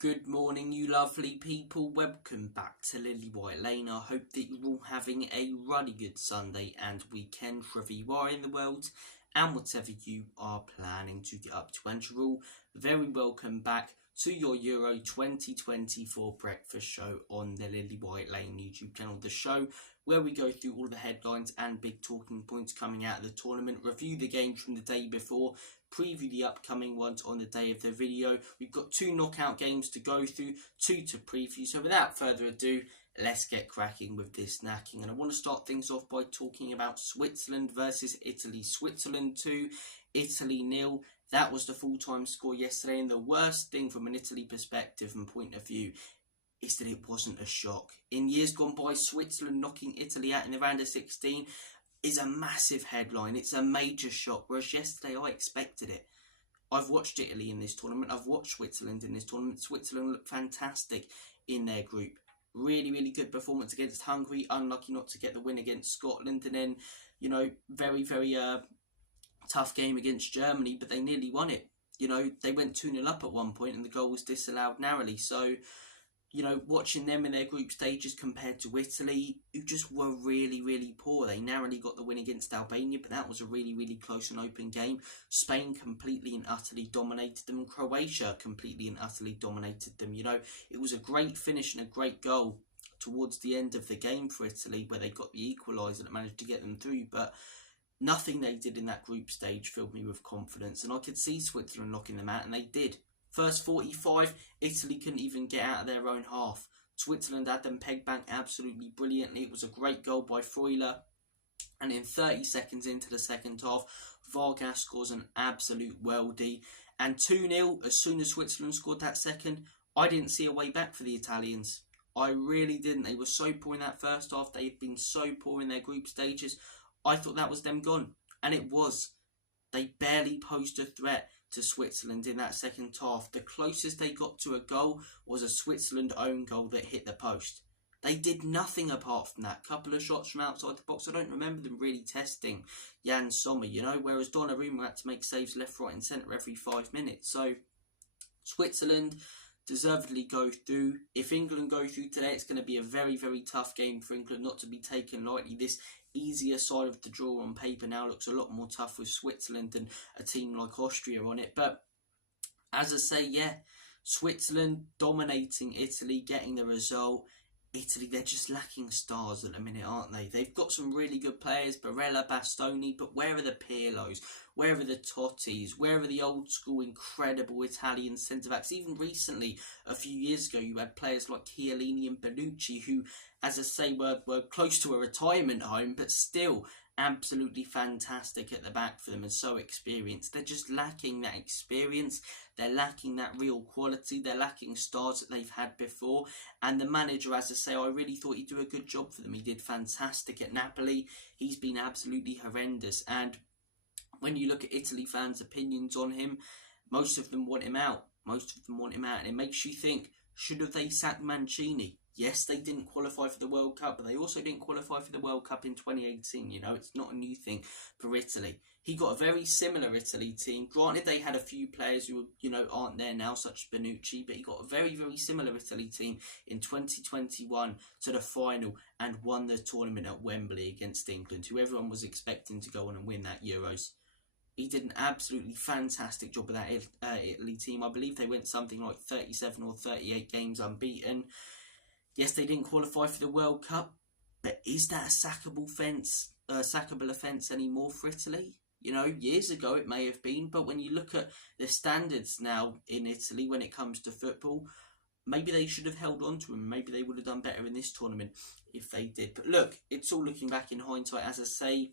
Good morning, you lovely people. Welcome back to Lily White Lane. I hope that you're all having a really good Sunday and weekend, wherever you are in the world, and whatever you are planning to get up to. And you're all very welcome back to your Euro 2024 breakfast show on the Lily White Lane YouTube channel. The show where we go through all the headlines and big talking points coming out of the tournament, review the games from the day before, preview the upcoming ones on the day of the video. We've got 2 knockout games to go through, 2 to preview. So without further ado, let's get cracking with this snacking. And I want to start things off by talking about Switzerland versus Italy. Switzerland 2, Italy 0. That was the full-time score yesterday. And the worst thing from an Italy perspective and point of view is that it wasn't a shock. In years gone by, Switzerland knocking Italy out in the round of 16 is a massive headline. It's a major shock, whereas yesterday I expected it. I've watched Italy in this tournament. I've watched Switzerland in this tournament. Switzerland looked fantastic in their group. Really, really good performance against Hungary. Unlucky not to get the win against Scotland. And then, very, very tough game against Germany, but they nearly won it. They went 2-0 up at one point and the goal was disallowed narrowly. So, watching them in their group stages compared to Italy, who just were really, really poor. They narrowly got the win against Albania, but that was a really, really close and open game. Spain completely and utterly dominated them, and Croatia completely and utterly dominated them. It was a great finish and a great goal towards the end of the game for Italy, where they got the equaliser that managed to get them through, but nothing they did in that group stage filled me with confidence, and I could see Switzerland knocking them out, and they did. First 45, Italy couldn't even get out of their own half. Switzerland had them pegged back absolutely brilliantly. It was a great goal by Freuler. And in 30 seconds into the second half, Vargas scores an absolute worldie. And 2-0, as soon as Switzerland scored that second, I didn't see a way back for the Italians. I really didn't. They were so poor in that first half. They've been so poor in their group stages. I thought that was them gone. And it was. They barely posed a threat to Switzerland in that second half. The closest they got to a goal was a Switzerland own goal that hit the post. They did nothing apart from that. Couple of shots from outside the box. I don't remember them really testing Jan Sommer, whereas Donnarumma had to make saves left, right and centre every 5 minutes. So Switzerland deservedly go through. If England go through today, it's going to be a very, very tough game for England, not to be taken lightly. This easier side of the draw on paper now looks a lot more tough with Switzerland and a team like Austria on it. But as I say, Switzerland dominating Italy, getting the result. Italy, they're just lacking stars at the minute, aren't they? They've got some really good players, Barella, Bastoni, but where are the Pirlos? Where are the Tottis? Where are the old school incredible Italian centre-backs? Even recently, a few years ago, you had players like Chiellini and Bonucci who, as I say, were close to a retirement home, but still absolutely fantastic at the back for them and so experienced. They're just lacking that experience. They're lacking that real quality. They're lacking stars that they've had before. And the manager, as I say, I really thought he'd do a good job for them. He did fantastic at Napoli. He's been absolutely horrendous. And when you look at Italy fans' opinions on him, most of them want him out. And it makes you think, should have they sacked Mancini? Yes, they didn't qualify for the World Cup, but they also didn't qualify for the World Cup in 2018. It's not a new thing for Italy. He got a very similar Italy team. Granted, they had a few players who, aren't there now, such as Bonucci, but he got a very, very similar Italy team in 2021 to the final and won the tournament at Wembley against England, who everyone was expecting to go on and win that Euros. He did an absolutely fantastic job with that Italy team. I believe they went something like 37 or 38 games unbeaten. Yes, they didn't qualify for the World Cup, but is that a sackable offence anymore for Italy? Years ago it may have been, but when you look at the standards now in Italy when it comes to football, maybe they should have held on to him. Maybe they would have done better in this tournament if they did. But look, it's all looking back in hindsight. As I say,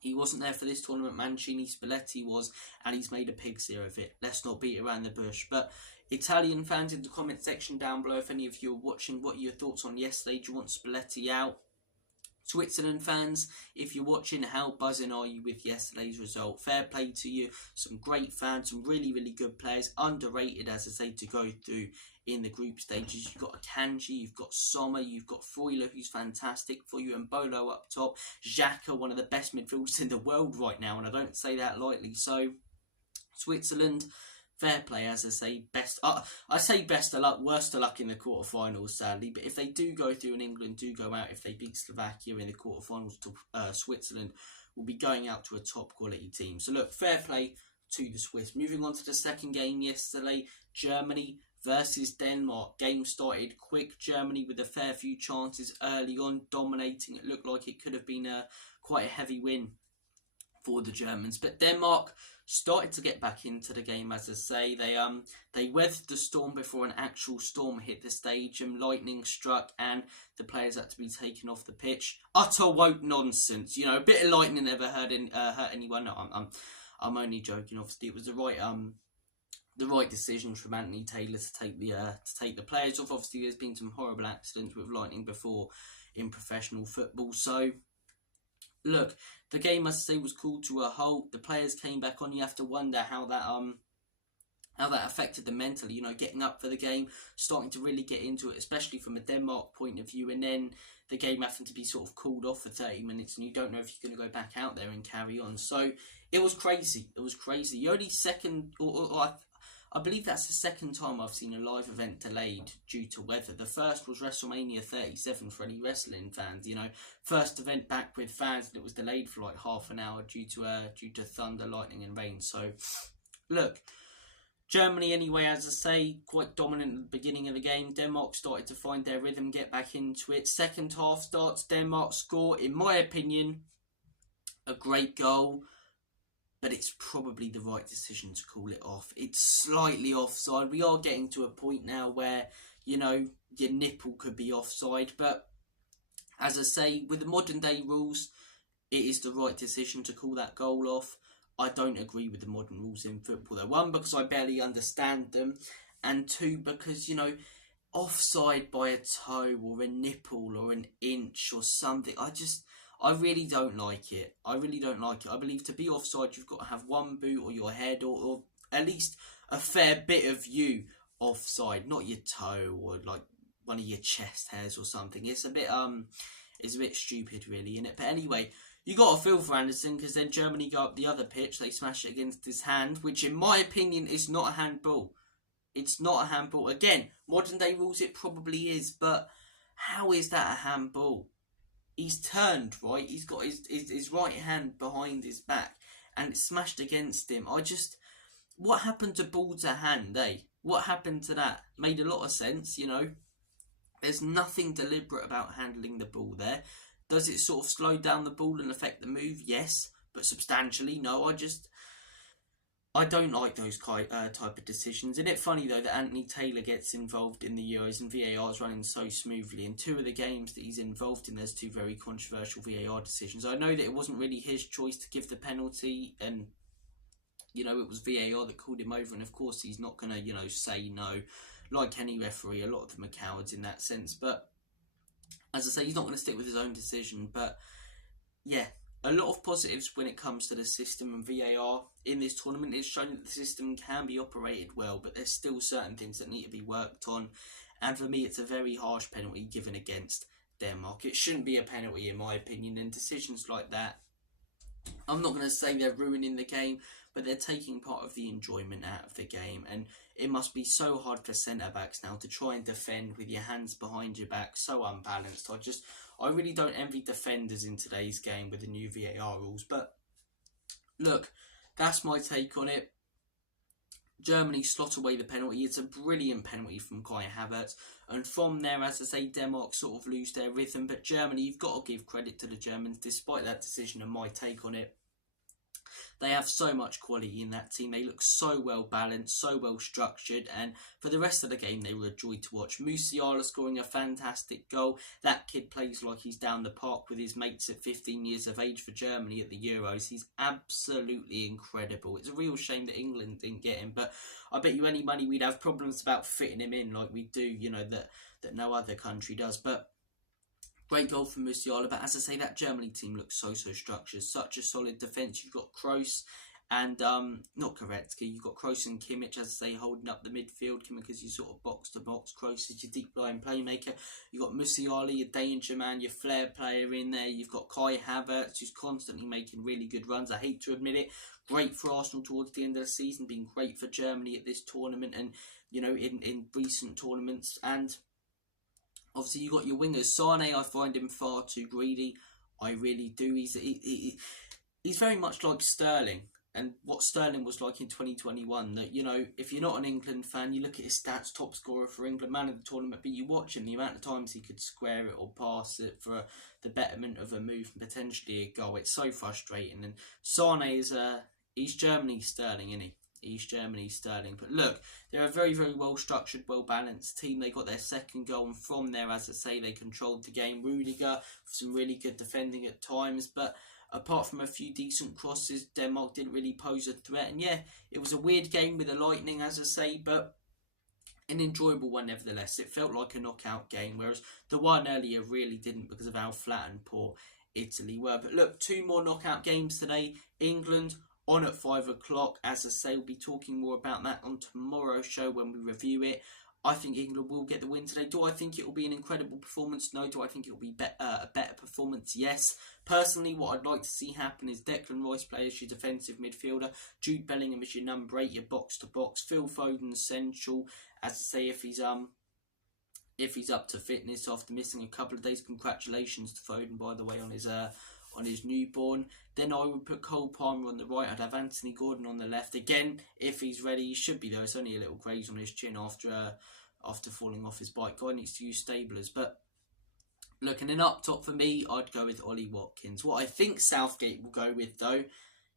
he wasn't there for this tournament. Mancini, Spalletti was, and he's made a pig's ear of it. Let's not beat around the bush. But Italian fans, in the comment section down below, if any of you are watching, what are your thoughts on yesterday? Do you want Spalletti out? Switzerland fans, if you're watching, how buzzing are you with yesterday's result? Fair play to you. Some great fans, some really, really good players. Underrated, as I say, to go through in the group stages. You've got Akanji, you've got Sommer, you've got Freuler, who's fantastic for you, and Bolo up top. Xhaka, one of the best midfielders in the world right now, and I don't say that lightly. So, Switzerland, fair play, as I say, I say best of luck, worst of luck in the quarterfinals, sadly. But if they do go through and England do go out, if they beat Slovakia in the quarterfinals to Switzerland, will be going out to a top quality team. So look, fair play to the Swiss. Moving on to the second game yesterday, Germany versus Denmark. Game started quick. Germany with a fair few chances early on, dominating. It looked like it could have been quite a heavy win for the Germans, but Denmark started to get back into the game. As I say, they weathered the storm before an actual storm hit the stage, and lightning struck, and the players had to be taken off the pitch. Utter woke nonsense. You know, a bit of lightning never hurt anyone. No, I'm only joking. Obviously, it was the right decision from Anthony Taylor to take the players off. Obviously, there's been some horrible accidents with lightning before in professional football. So, look, the game, as I say, was called to a halt. The players came back on. You have to wonder how that affected them mentally. You know, getting up for the game, starting to really get into it, especially from a Denmark point of view, and then the game having to be sort of called off for 30 minutes, and you don't know if you're going to go back out there and carry on. So it was crazy. It was crazy. The only second, I believe that's the second time I've seen a live event delayed due to weather. The first was WrestleMania 37 for any wrestling fans. You know, first event back with fans, and it was delayed for like half an hour due to thunder, lightning, and rain. So, look, Germany anyway, as I say, quite dominant at the beginning of the game. Denmark started to find their rhythm, get back into it. Second half starts, Denmark score, in my opinion, a great goal. But it's probably the right decision to call it off. It's slightly offside. We are getting to a point now where, you know, your nipple could be offside. But as I say, with the modern day rules, it is the right decision to call that goal off. I don't agree with the modern rules in football, though. One, because I barely understand them. And two, because, you know, offside by a toe or a nipple or an inch or something, I really don't like it. I really don't like it. I believe to be offside, you've got to have one boot or your head or at least a fair bit of you offside, not your toe or like one of your chest hairs or something. It's a bit stupid, really, innit? But anyway, you got to feel for Anderson, because then Germany go up the other pitch, they smash it against his hand, which in my opinion is not a handball. It's not a handball. Again, modern day rules, it probably is, but how is that a handball? He's turned, right? He's got his right hand behind his back, and it's smashed against him. What happened to ball to hand, eh? What happened to that? Made a lot of sense, you know. There's nothing deliberate about handling the ball there. Does it sort of slow down the ball and affect the move? Yes, but substantially, no. I don't like those type of decisions. Isn't it funny, though, that Anthony Taylor gets involved in the Euros and VAR is running so smoothly? In two of the games that he's involved in, there's two very controversial VAR decisions. I know that it wasn't really his choice to give the penalty, and, you know, it was VAR that called him over, and of course he's not going to, you know, say no. Like any referee, a lot of them are cowards in that sense. But, as I say, he's not going to stick with his own decision. But, yeah, a lot of positives when it comes to the system and VAR in this tournament. It's shown that the system can be operated well, but there's still certain things that need to be worked on. And for me, it's a very harsh penalty given against Denmark. It shouldn't be a penalty, in my opinion, and decisions like that, I'm not going to say they're ruining the game, but they're taking part of the enjoyment out of the game. And it must be so hard for centre-backs now to try and defend with your hands behind your back, so unbalanced. I really don't envy defenders in today's game with the new VAR rules. But look, that's my take on it. Germany slot away the penalty. It's a brilliant penalty from Kai Havertz. And from there, as I say, Denmark sort of lose their rhythm. But Germany, you've got to give credit to the Germans, despite that decision and my take on it. They have so much quality in that team. They look so well balanced, so well structured, and for the rest of the game, they were a joy to watch. Musiala scoring a fantastic goal. That kid plays like he's down the park with his mates at 15 years of age for Germany at the Euros. He's absolutely incredible. It's a real shame that England didn't get him, but I bet you any money we'd have problems about fitting him in like we do, you know, that no other country does. But great goal from Musiala, but as I say, that Germany team looks so structured. Such a solid defence. You've got Kroos And not Goretzka, you've got Kroos and Kimmich, as I say, holding up the midfield. Kimmich is your sort of box to box, Kroos is your deep line playmaker. You've got Musiala, your danger man, your flair player in there. You've got Kai Havertz, who's constantly making really good runs. I hate to admit it, great for Arsenal towards the end of the season, been great for Germany at this tournament and, you know, in recent tournaments. And obviously you've got your wingers. Sane, I find him far too greedy. I really do. He's very much like Sterling. And what Sterling was like in 2021, that, you know, if you're not an England fan, you look at his stats, top scorer for England, man of the tournament, but you watch him, the amount of times he could square it or pass it for the betterment of a move and potentially a goal, it's so frustrating. And Sane is, he's Germany's Sterling, isn't he? East Germany, Sterling. But look, they're a very, very well-structured, well-balanced team. They got their second goal, and from there, as I say, they controlled the game. Rudiger, some really good defending at times, but apart from a few decent crosses, Denmark didn't really pose a threat. And yeah, it was a weird game with the lightning, as I say, but an enjoyable one nevertheless. It felt like a knockout game, whereas the one earlier really didn't because of how flat and poor Italy were. But look, two more knockout games today. England on at 5 o'clock. As I say, we'll be talking more about that on tomorrow's show when we review it. I think England will get the win today. Do I think it will be an incredible performance? No. Do I think it will be a better performance? Yes. Personally, what I'd like to see happen is Declan Rice play as your defensive midfielder, Jude Bellingham as your number 8, your box-to-box, Phil Foden central. As I say, if he's up to fitness after missing a couple of days, congratulations to Foden, by the way, on his newborn. Then I would put Cole Palmer on the right. I'd have Anthony Gordon on the left. Again, if he's ready, he should be though. It's only a little graze on his chin after falling off his bike. Guy needs to use stablers. But look, and then up top for me, I'd go with Ollie Watkins. What I think Southgate will go with though,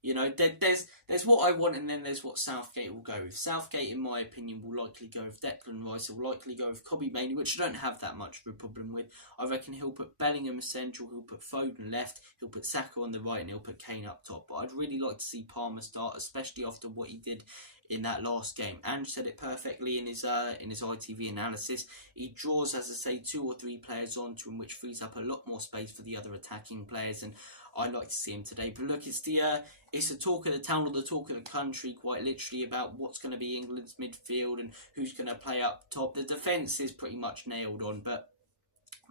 you know, there's what I want and then there's what Southgate will go with. Southgate, in my opinion, will likely go with Declan Rice. He'll likely go with Kobbie Mainoo, which I don't have that much of a problem with. I reckon he'll put Bellingham central, he'll put Foden left, he'll put Saka on the right, and he'll put Kane up top. But I'd really like to see Palmer start, especially after what he did in that last game. Ange said it perfectly in his ITV analysis. He draws, as I say, 2 or 3 players onto him, which frees up a lot more space for the other attacking players, and I'd like to see him today. But look, it's the talk of the town or the talk of the country, quite literally, about what's going to be England's midfield and who's going to play up top. The defence is pretty much nailed on, but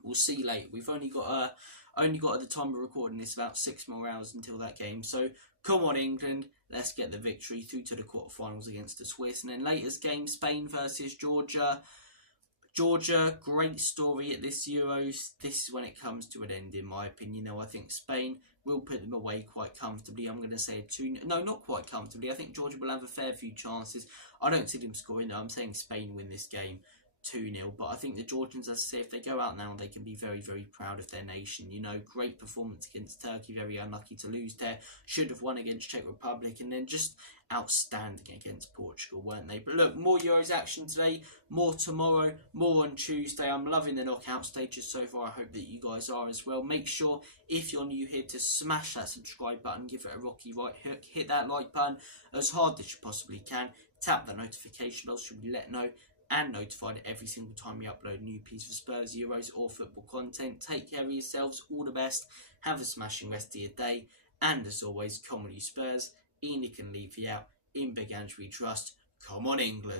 we'll see later. We've only got at the time of recording this about 6 more hours until that game. So come on, England, let's get the victory through to the quarterfinals against the Swiss. And then latest game, Spain versus Georgia. Georgia, great story at this Euros. This is when it comes to an end, in my opinion. Though I think Spain will put them away quite comfortably. I'm going to say 2. No, not quite comfortably. I think Georgia will have a fair few chances. I don't see them scoring. I'm saying Spain win this game 2-0. But I think the Georgians, as I say, if they go out now, they can be very, very proud of their nation. You know, great performance against Turkey. Very unlucky to lose there. Should have won against Czech Republic. And then just outstanding against Portugal, weren't they? But look, more Euros action today, more tomorrow, more on Tuesday. I'm loving the knockout stages so far. I hope that you guys are as well. Make sure, if you're new here, to smash that subscribe button, give it a rocky right hook, hit that like button as hard as you possibly can, tap the notification bell so you'll be let know and notified every single time we upload a new piece of Spurs, Euros or football content. Take care of yourselves, all the best, have a smashing rest of your day, and as always, come on you Spurs. Enoch can leave you out. In Big Ange we trust. Come on, England.